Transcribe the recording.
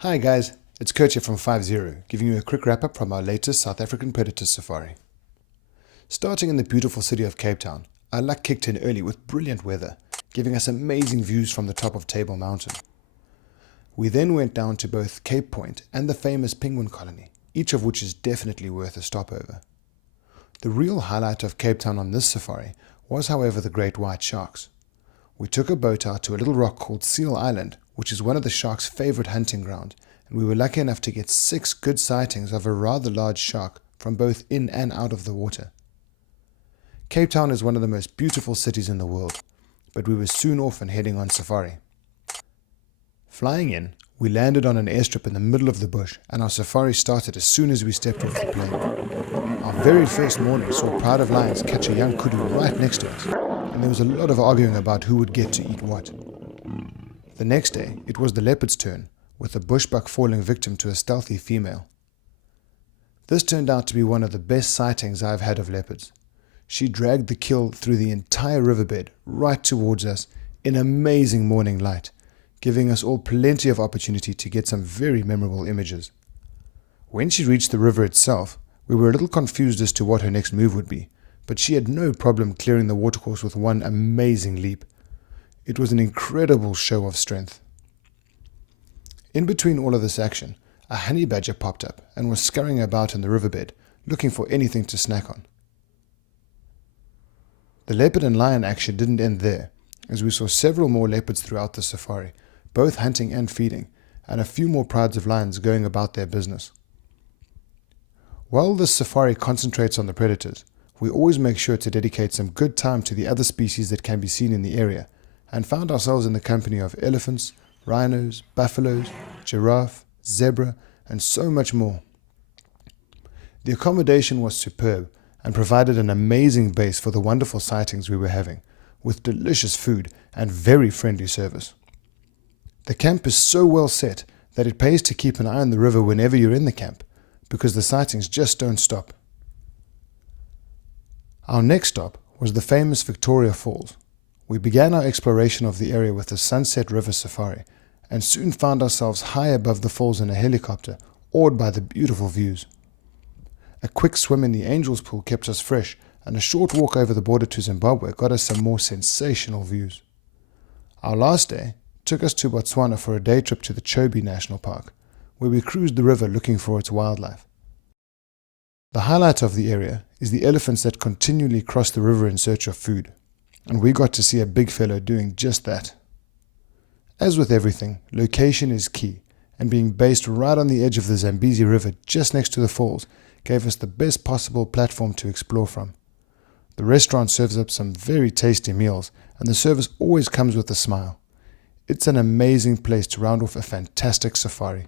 Hi guys, it's Kurt here from 50, giving you a quick wrap up from our latest South African Predator safari. Starting in the beautiful city of Cape Town, our luck kicked in early with brilliant weather, giving us amazing views from the top of Table Mountain. We then went down to both Cape Point and the famous penguin colony, each of which is definitely worth a stopover. The real highlight of Cape Town on this safari was, however, the great white sharks. We took a boat out to a little rock called Seal Island, which is one of the sharks' favorite hunting ground, and we were lucky enough to get 6 good sightings of a rather large shark from both in and out of the water. Cape Town is one of the most beautiful cities in the world, but we were soon off and heading on safari. Flying in, we landed on an airstrip in the middle of the bush, and our safari started as soon as we stepped off the plane. Our very first morning saw a pride of lions catch a young kudu right next to us, and there was a lot of arguing about who would get to eat what. The next day, it was the leopard's turn, with a bushbuck falling victim to a stealthy female. This turned out to be one of the best sightings I've had of leopards. She dragged the kill through the entire riverbed right towards us in amazing morning light, giving us all plenty of opportunity to get some very memorable images. When she reached the river itself, we were a little confused as to what her next move would be, but she had no problem clearing the watercourse with one amazing leap. It was an incredible show of strength. In between all of this action, a honey badger popped up and was scurrying about in the riverbed, looking for anything to snack on. The leopard and lion action didn't end there, as we saw several more leopards throughout the safari, both hunting and feeding, and a few more prides of lions going about their business. While this safari concentrates on the predators, we always make sure to dedicate some good time to the other species that can be seen in the area, and found ourselves in the company of elephants, rhinos, buffaloes, giraffe, zebra, and so much more. The accommodation was superb and provided an amazing base for the wonderful sightings we were having, with delicious food and very friendly service. The camp is so well set that it pays to keep an eye on the river whenever you're in the camp, because the sightings just don't stop. Our next stop was the famous Victoria Falls. We began our exploration of the area with the Sunset River Safari, and soon found ourselves high above the falls in a helicopter, awed by the beautiful views. A quick swim in the Angels Pool kept us fresh, and a short walk over the border to Zimbabwe got us some more sensational views. Our last day took us to Botswana for a day trip to the Chobe National Park, where we cruised the river looking for its wildlife. The highlight of the area is the elephants that continually cross the river in search of food, and we got to see a big fellow doing just that. As with everything, location is key, and being based right on the edge of the Zambezi River just next to the falls gave us the best possible platform to explore from. The restaurant serves up some very tasty meals, and the service always comes with a smile. It's an amazing place to round off a fantastic safari.